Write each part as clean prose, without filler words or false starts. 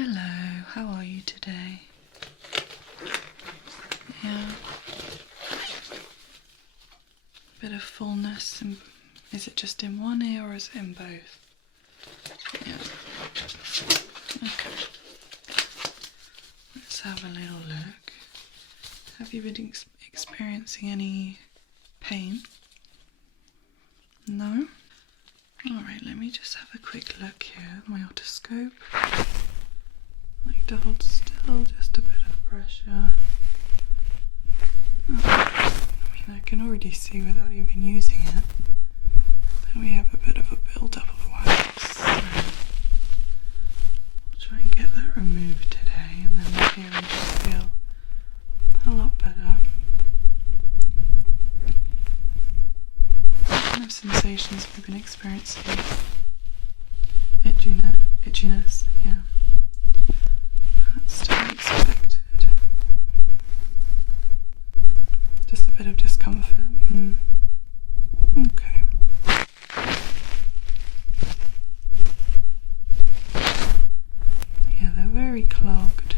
Hello, how are you today? Yeah. Bit of fullness. Is it just in one ear or is it in both? Yeah. Okay. Let's have a little look. Have you been experiencing any pain? No? Alright, let me just have a quick look here at my otoscope. I like to hold still, just a bit of pressure. Oh, I mean, I can already see without even using it that we have a bit of a build-up of wax. So we'll try and get that removed today, and then the hearing should feel a lot better. What kind of sensations have you been experiencing? Itchiness, yeah. That's to be expected. Just a bit of discomfort. Okay. Yeah, they're very clogged.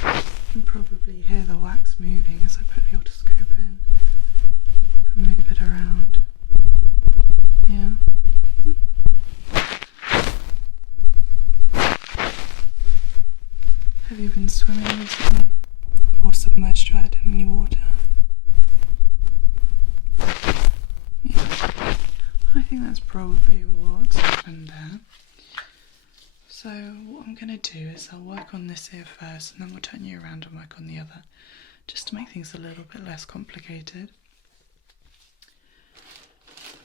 You can probably hear the wax moving as I put the otoscope in and move it around. Yeah. Have you been swimming recently? Or submerged your head in any water? Yeah. I think that's probably what's happened there. So what I'm going to do is I'll work on this ear first and then we'll turn you around and work on the other, just to make things a little bit less complicated.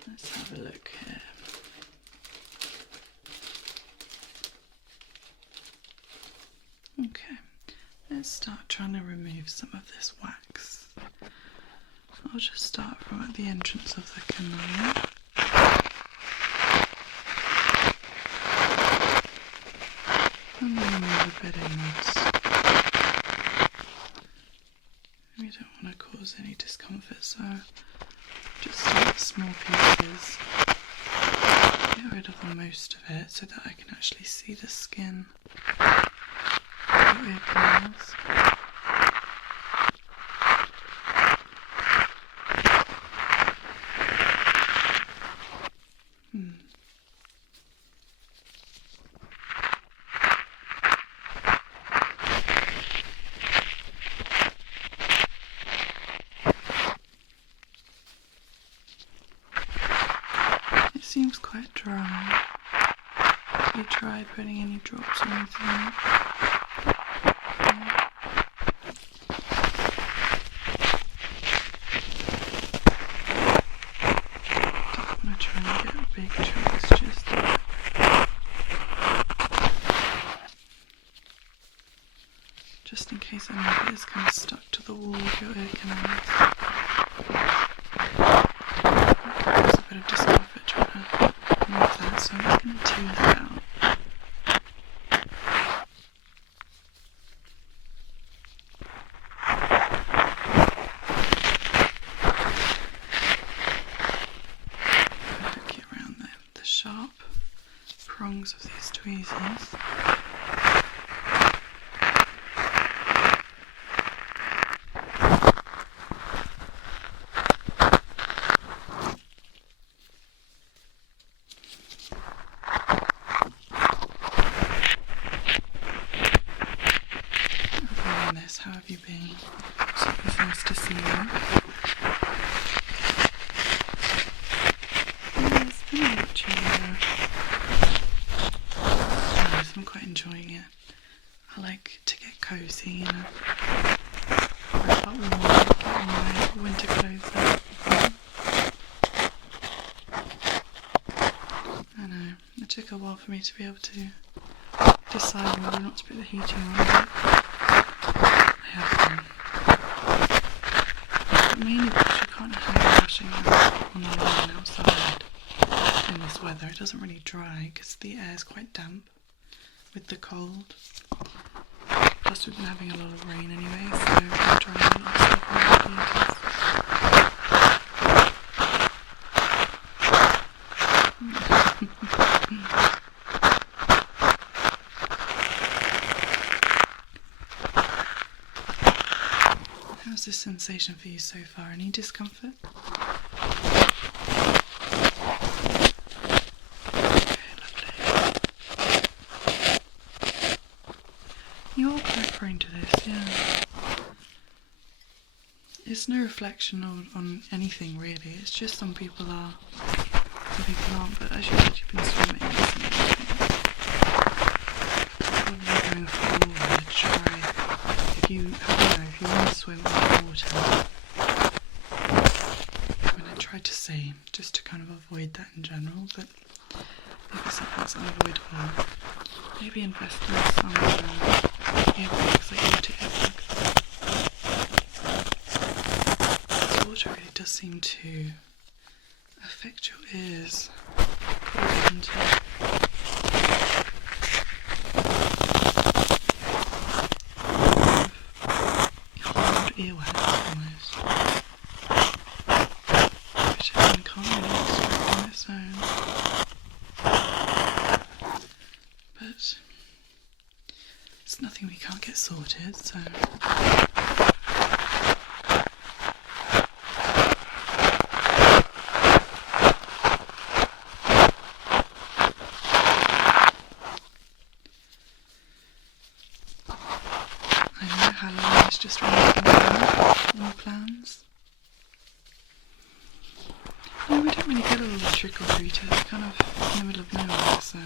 Let's have a look here. Okay, let's start trying to remove some of this wax. I'll just start from at the entrance of the canal. And then remove a bit inwards. We don't want to cause any discomfort, so just start with small pieces. Get rid of the most of it so that I can actually see the skin. Ear canals. It seems quite dry. Have you tried putting any drops or anything in it? Big chunks just in case any of it is kind of stuck to the wall of your ear canals. There's a bit of discomfort trying to remove that, so I'm just going to tooth it out. Sharp prongs of these tweezers. Other than this, how have you been? It's nice to see you. I'm quite enjoying it. I like to get cosy, you know. Wrap up warm, get all my winter clothes out. I know, it took a while for me to be able to decide whether or not to put the heating on, but I have done. But mainly because you can't have washing on the line outside in this weather. It doesn't really dry because the air is quite damp with the cold. Plus we've been having a lot of rain anyway, so we're drying a lot of stuff on the radiators. How's this sensation for you so far? Any discomfort? Okay, lovely. You're quite prone to this, yeah. It's no reflection on anything really, it's just some people are, some people aren't, but as you said, you've been swimming recently. Probably going forward, try, if you want to swim in the water, I mean, I tried to say, just to kind of avoid that in general, but if it's something that's unavoidable, maybe invest in some earplugs, like water earplugs. This water really does seem to affect your ears, cause them to hold earwax almost, which I can't really extract on its own. But it's nothing we can't get sorted, so I know Halloween is just around the corner. Any plans? No, we don't really get a lot of trick-or-treaters, it's kind of in the middle of nowhere, so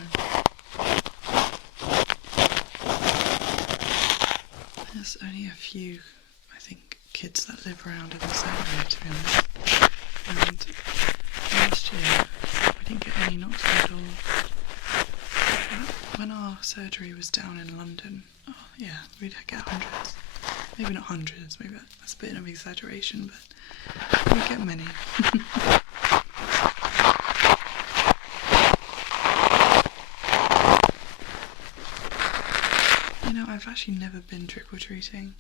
there's only a few, I think, kids that live around in this area, to be honest. And last year, we didn't get any knocks on the door. When our surgery was down in London, oh yeah, we'd get hundreds. Maybe not hundreds, maybe that's a bit of an exaggeration, but we'd get many. You know, I've actually never been trick-or-treating.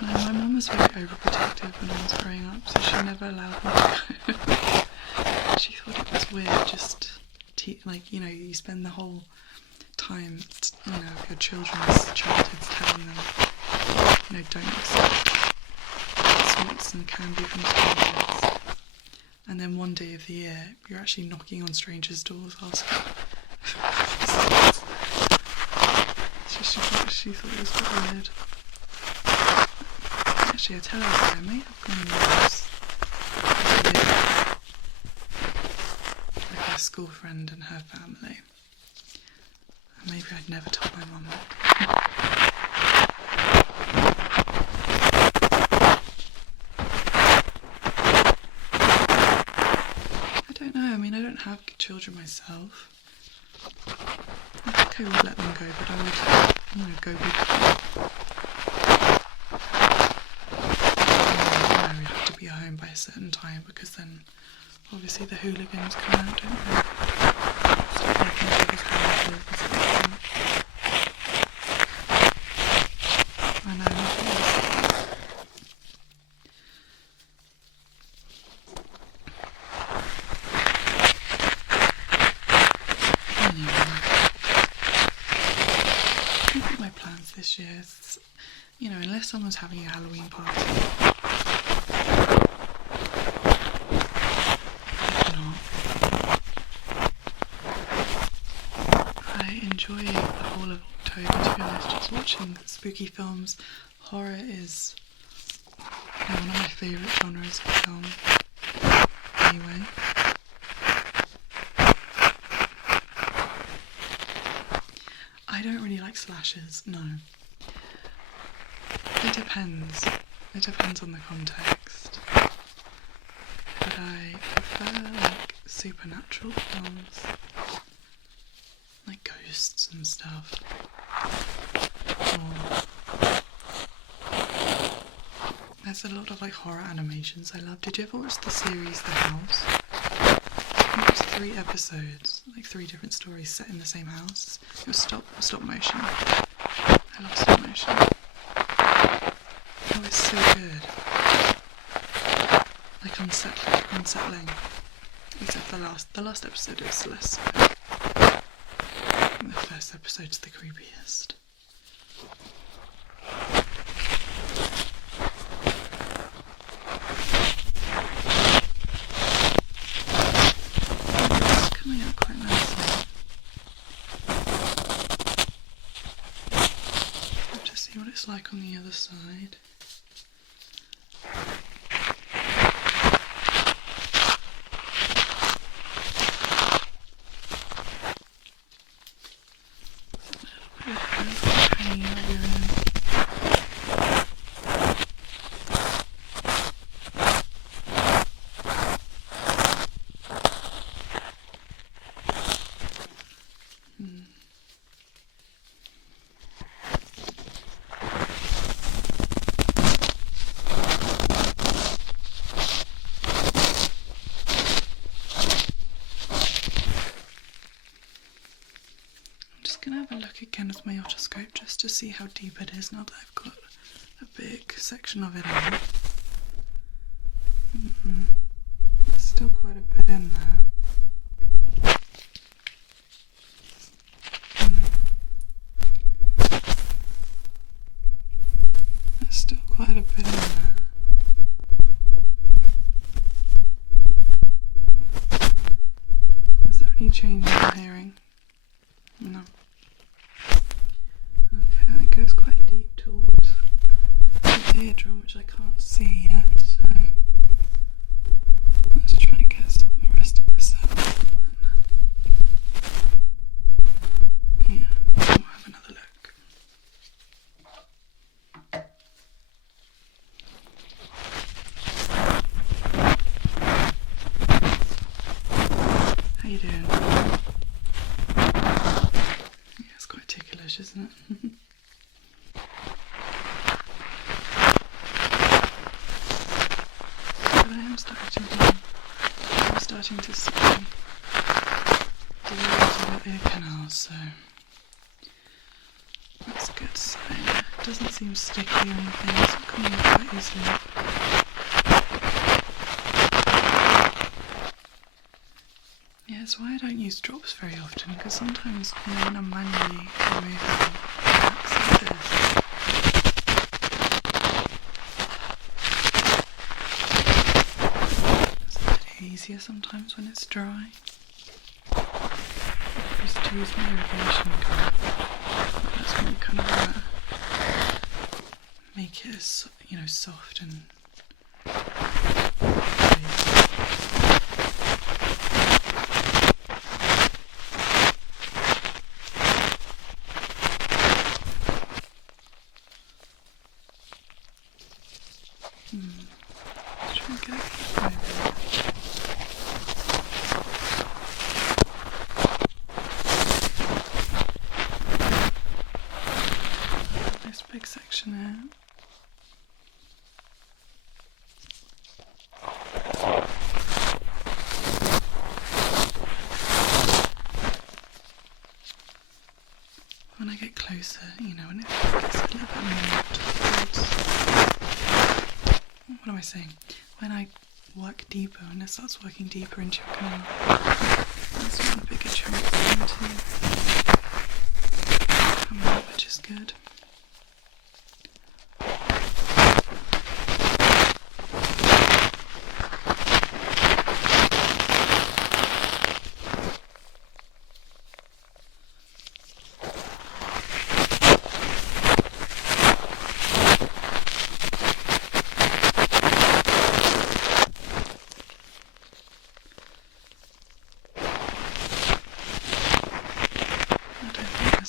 My mum was very overprotective when I was growing up, so she never allowed me to go. She thought it was weird, just like, you know, you spend the whole time, you know, of your children's childhoods telling them, you know, don't accept sweets and candy from strangers. And then one day of the year, you're actually knocking on strangers' doors asking. She thought it was quite weird. Actually, I tell her I may have gone with like a school friend and her family. And maybe I'd never told my mum that. I don't know, I mean, I don't have children myself. I think I would let them go, but I would, you know, go with them. You know, we have to be home by a certain time because then obviously the hooligans come out, don't they? Start making people's houses and stuff. I know, I think my plans this year is, you know, unless someone's having a Halloween party, if not, I enjoy the whole of October, to be honest, just watching spooky films. Horror is, you know, one of my favourite genres of film, anyway. I don't really like slashers, no. It depends. It depends on the context. But I prefer, like, supernatural films. Like ghosts and stuff. Or there's a lot of, like, horror animations I love. Did you ever watch the series The House? I think it was 3 episodes, like 3 different stories set in the same house. It was stop motion. I love stop motion. Oh, it's so good. Like unsettling. Except the last episode is less so. The first episode's the creepiest. It's coming out quite nicely. Have to see what it's like on the other side. Again with my otoscope just to see how deep it is now that I've got a big section of it out. There's still quite a bit in there. There's still quite a bit in there. Is there any change in hearing? No. Okay, it goes quite deep towards the eardrum, which I can't see yet, so let's try and get some of the rest of this out. Yeah, we'll have another look. How you doing? Yeah, it's quite ticklish, isn't it? But I'm starting to see the little ear canal, so that's a good sign. It doesn't seem sticky or anything, it's coming out quite easily. Yeah, it's why I don't use drops very often, because sometimes when I'm manually removing wax like this, it's a bit easier sometimes when it's dry. I used to use my irrigation gun. That's more kind of make it as, soft and try and get it over. This big section here. When I get closer, when it gets a little bit more towards, what am I saying? When I work deeper, when it starts working deeper into your canal, that's when the bigger chunks tend to come out, which is good.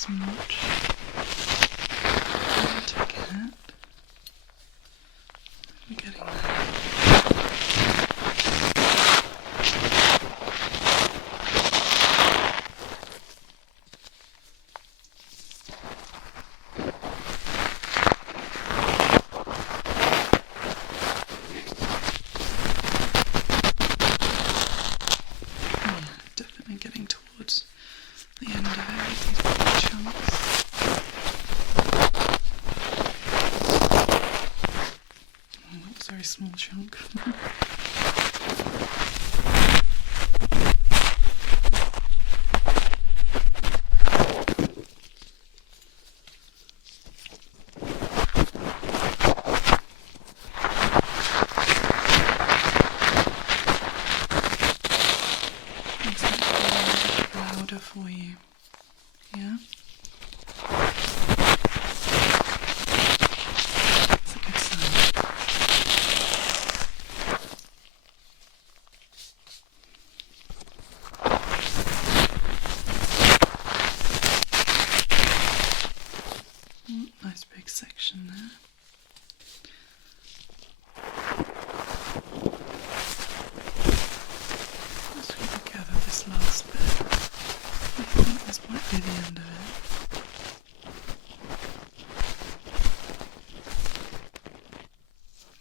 Much. for you. Yeah? That's a good sign. Nice big section there. Let's gather this last bit. I think this might be the end of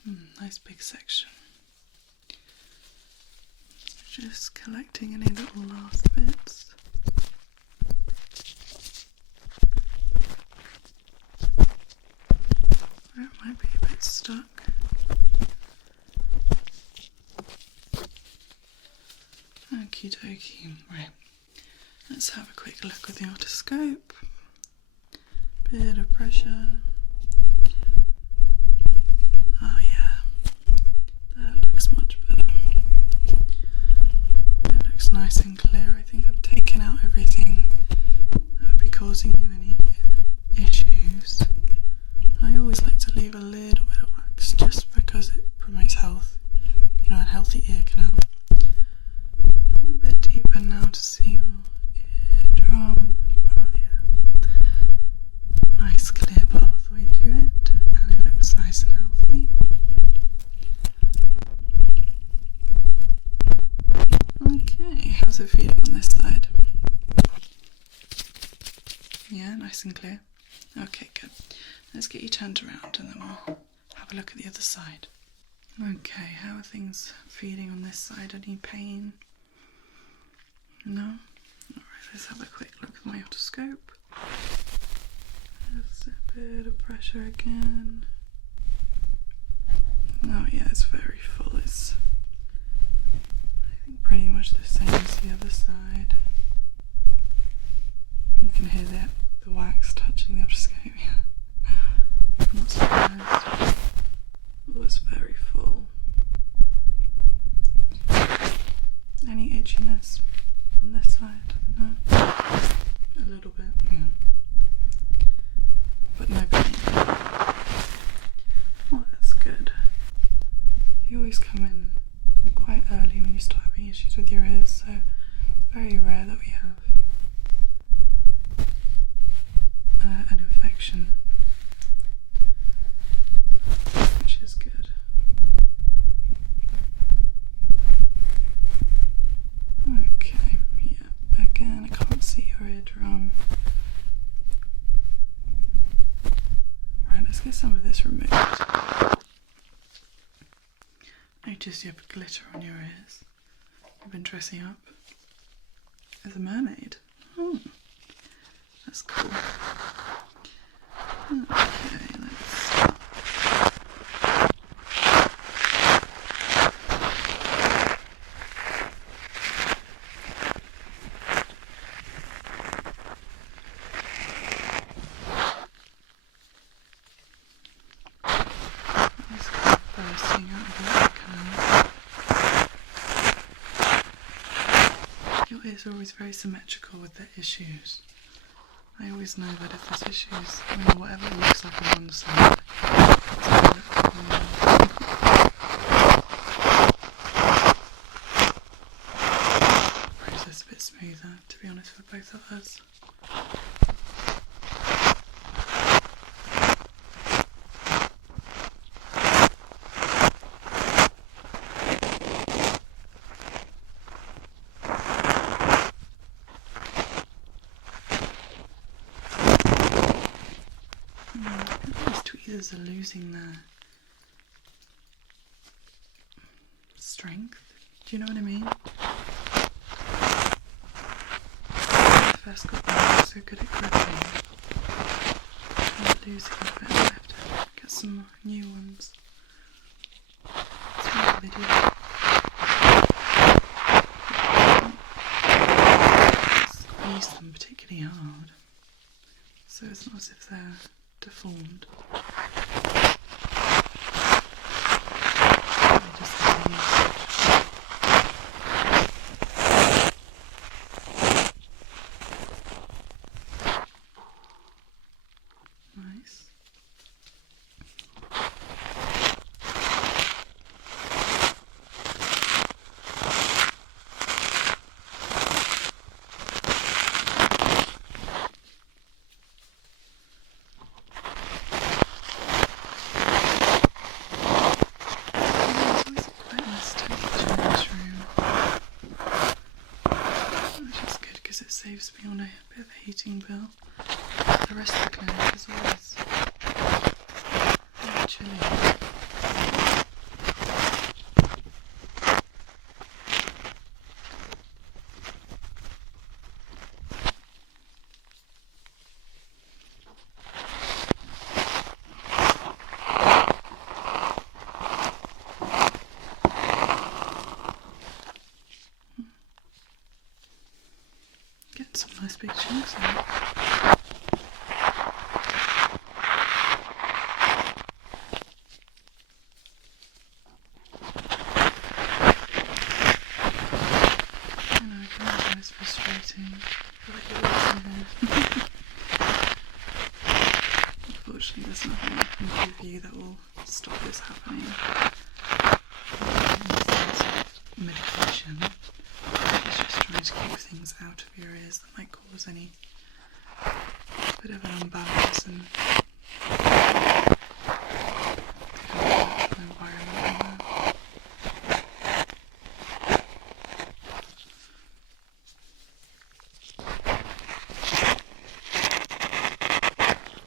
it. Nice big section. Just collecting any little last bits. Where it might be a bit stuck. Okie dokie. Right. Let's have a quick look with the otoscope. Bit of pressure. Oh yeah. That looks much better. It looks nice and clear. I think I've taken out everything that would be causing you any issues. I always like to leave a little bit of wax just because it promotes health, a healthy ear canal. A bit deeper now to see your eardrum. Oh yeah. Nice clear pathway to it, and it looks nice and healthy. Okay, how's it feeling on this side? Yeah, nice and clear. Okay, good. Let's get you turned around and then we'll have a look at the other side. Okay, how are things feeling on this side? Any pain? No? Alright, let's have a quick look at my otoscope. There's a bit of pressure again. Oh yeah, it's very full. It's, I think, pretty much the same as the other side. You can hear the wax touching the otoscope. I'm not surprised. Oh, it's very full. Any itchiness on this side? No? A little bit, yeah. But no pain. Oh, that's good. You always come in quite early when you start having issues with your ears, so very rare that we have an infection, which is good. Okay, yeah, again, I can't see your eardrum. Right, let's get some of this removed. Notice you have glitter on your ears. You've been dressing up as a mermaid. That's cool. Okay, let's... bursting out of the canal. Your ears are always very symmetrical with their issues. I always know that if there's issues, whatever it looks like on one side, it's going to look on the other. Process a bit smoother, to be honest, for both of us. Tweezers are losing their strength. Do you know what I mean? I first got them so good at gripping. I'm losing a bit. I have to get some new ones. That's what they do. Squeeze them particularly hard, so it's not as if they're deformed. because it saves me on a bit of a heating bill. The rest of the clinic is always very chilly. Getting some nice big chunks out. I know, I can imagine it's frustrating. I feel like it always is. Unfortunately, there's nothing I can give you that will stop this happening. In the sense of medication. It's just trying to keep things out of your ears that might cause any bit of an imbalance and the environment.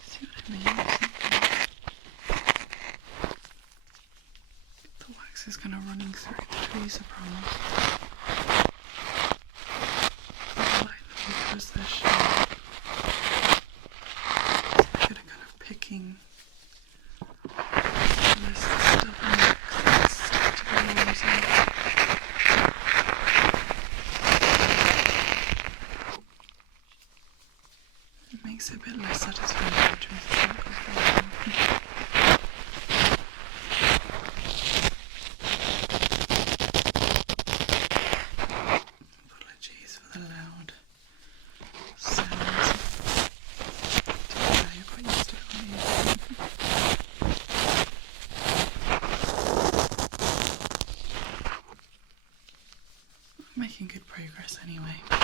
See what I mean? The wax is kind of running through the trees, I promise. Because they're sharp. It's like they're kind of picking this stuff and that's stuck to the walls. It makes it a bit less satisfying to watch with the dark as well. Apologies for the loud sounds. You're quite used to it, aren't you? Making good progress anyway. Try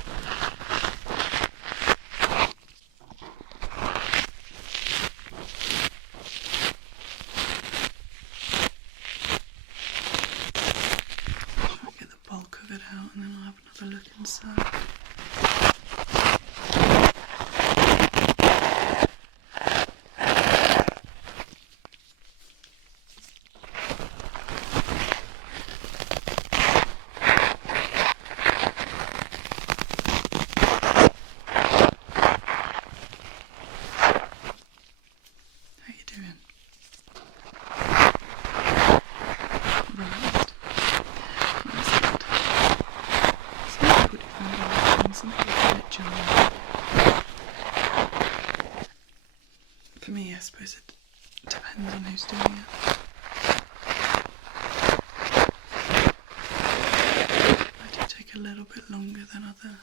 to get the bulk of it out and then I'll have another look inside. For me, I suppose it depends on who's doing it. I do take a little bit longer than others.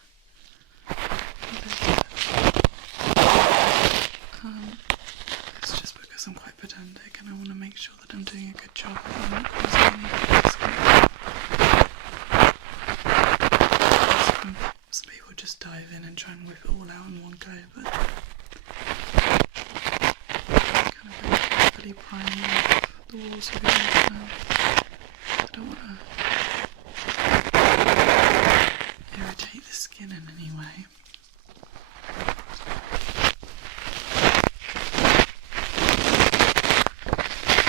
It's just because I'm quite pedantic and I want to make sure that I'm doing a good job and I'm not causing any discomfort. Some people just dive in and try and whip it all out in one go, but kind of very carefully priming off the walls of your ears now. I don't want to irritate the skin in any way.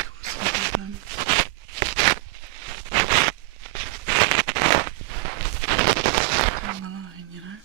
Cause some problem. Down the line, you know.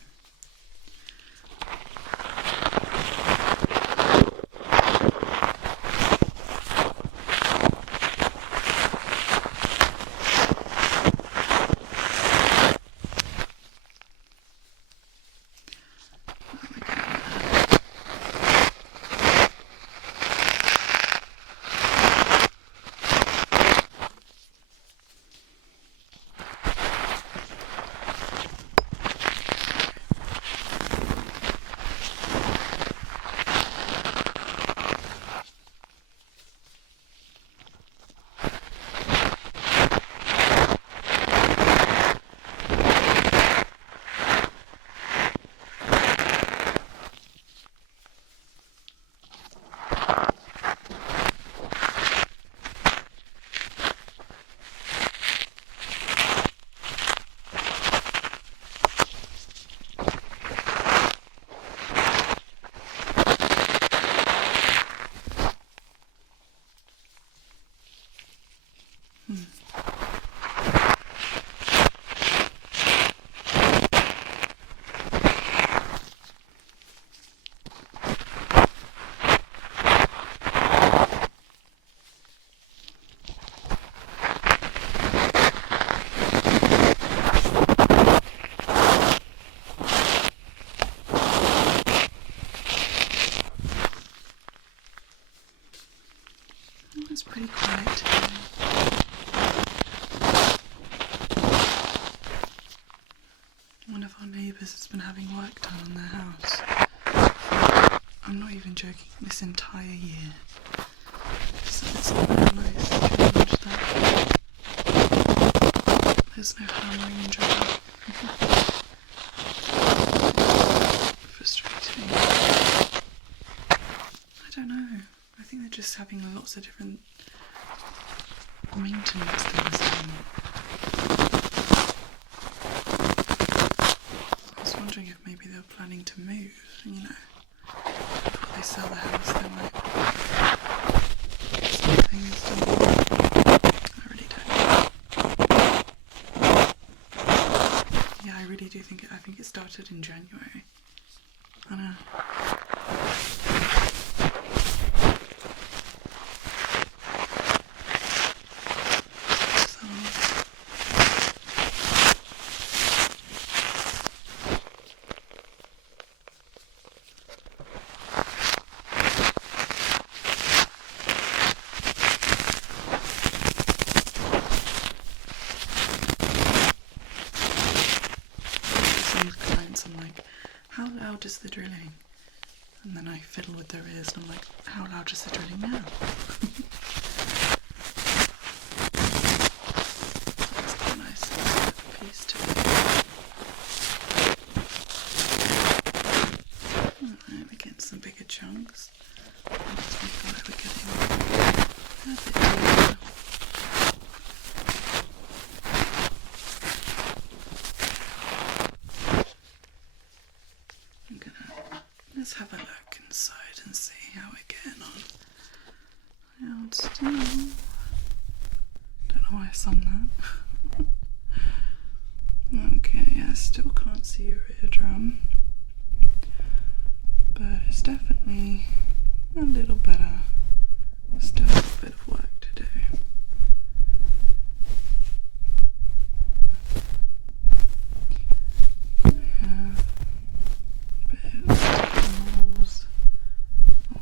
One of our neighbours has been having work done on their house. I'm not even joking, this entire year. So it's not very nice to change that. There's no hammering and drilling. Frustrating. I don't know. I think they're just having lots of different maintenance things done. I was wondering if maybe they were planning to move, you know. Before they sell the house, they might some things done. I really don't know. Yeah, I really do think I think it started in January. I know. I'm like, how loud is the drilling? And then I fiddle with their ears and I'm like, how loud is the drilling now? That's quite nice piece to do. Alright, we're getting some bigger chunks. Makes me feel like we're getting a bit deeper. Let's have a look inside and see how we're getting on. Hold still. Don't know why I sung that. Okay, I still can't see your eardrum. But it's definitely a little better. Still a bit of work to do.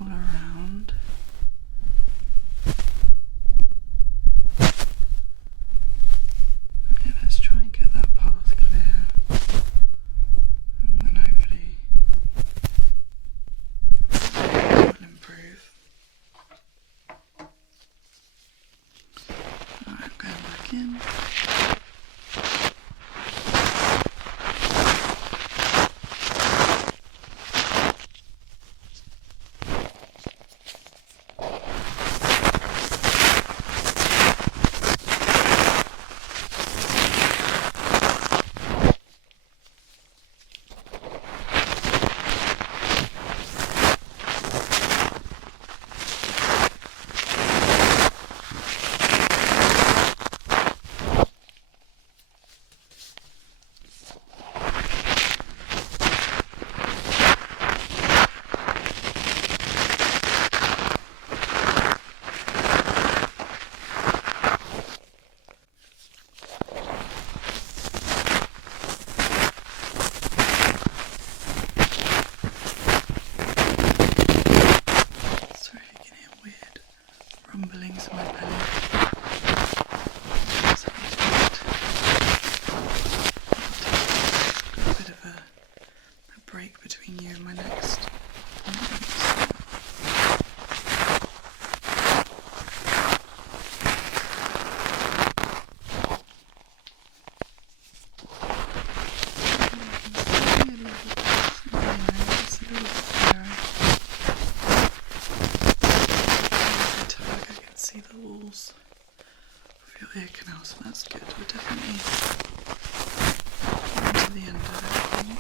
All around. Okay, let's try and get that path clear, and then hopefully it will improve. Alright, I'm going back in. Rumblings in my belly. So I got a bit of a break between you and my next. See the walls of your ear canal, so that's good. We're definitely getting to the end of it, I think.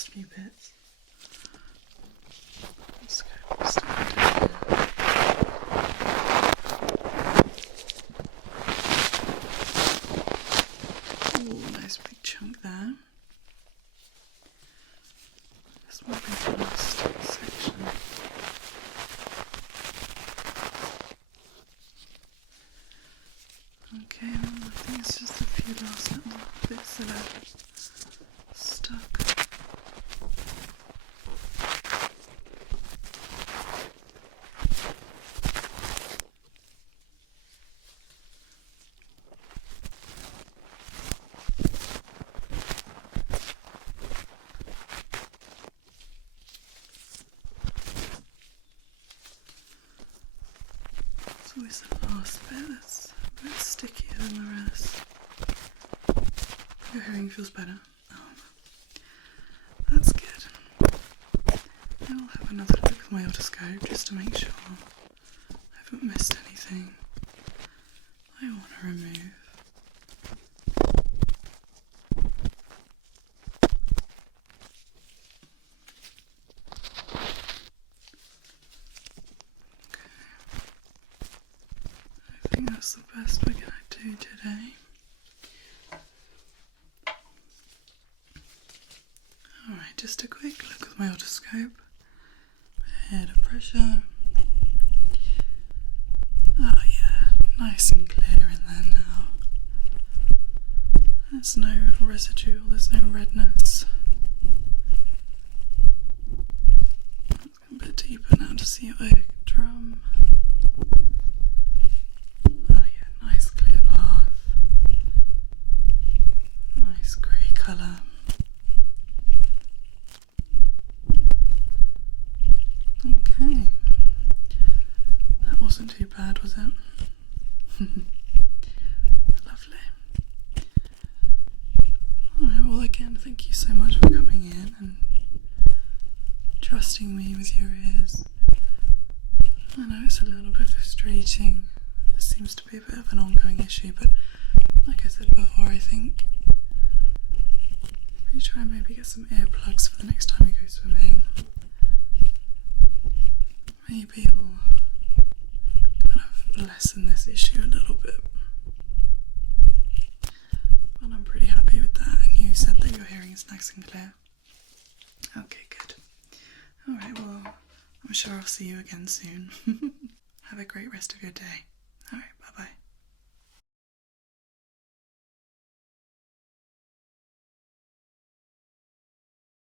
last few bits. Let's go stick it down here. Ooh, nice big chunk there. This might be the last section. Okay, well, I think it's just a few last little bits that are stuck. It's always the last bit that's a bit stickier than the rest. Your hearing feels better. That's good. I'll have another look with my otoscope just to make sure I haven't missed anything I want to remove. I think that's the best we're going to do today. Alright, just a quick look with my otoscope. Head of pressure. Oh yeah, nice and clear in there now. There's no residue, there's no redness. Let's go a bit deeper now to see your eardrum. Oh yeah, nice clear path. Nice grey colour. Okay. That wasn't too bad, was it? Lovely. Alright, well again, thank you so much for coming in and trusting me with your ears. I know it's a little bit frustrating. This seems to be a bit of an ongoing issue, but like I said before, I think if you try and maybe get some earplugs for the next time you go swimming, maybe it will kind of lessen this issue a little bit. Well, I'm pretty happy with that, and you said that your hearing is nice and clear. Okay, good. Alright, well, I'm sure I'll see you again soon. Have a great rest of your day.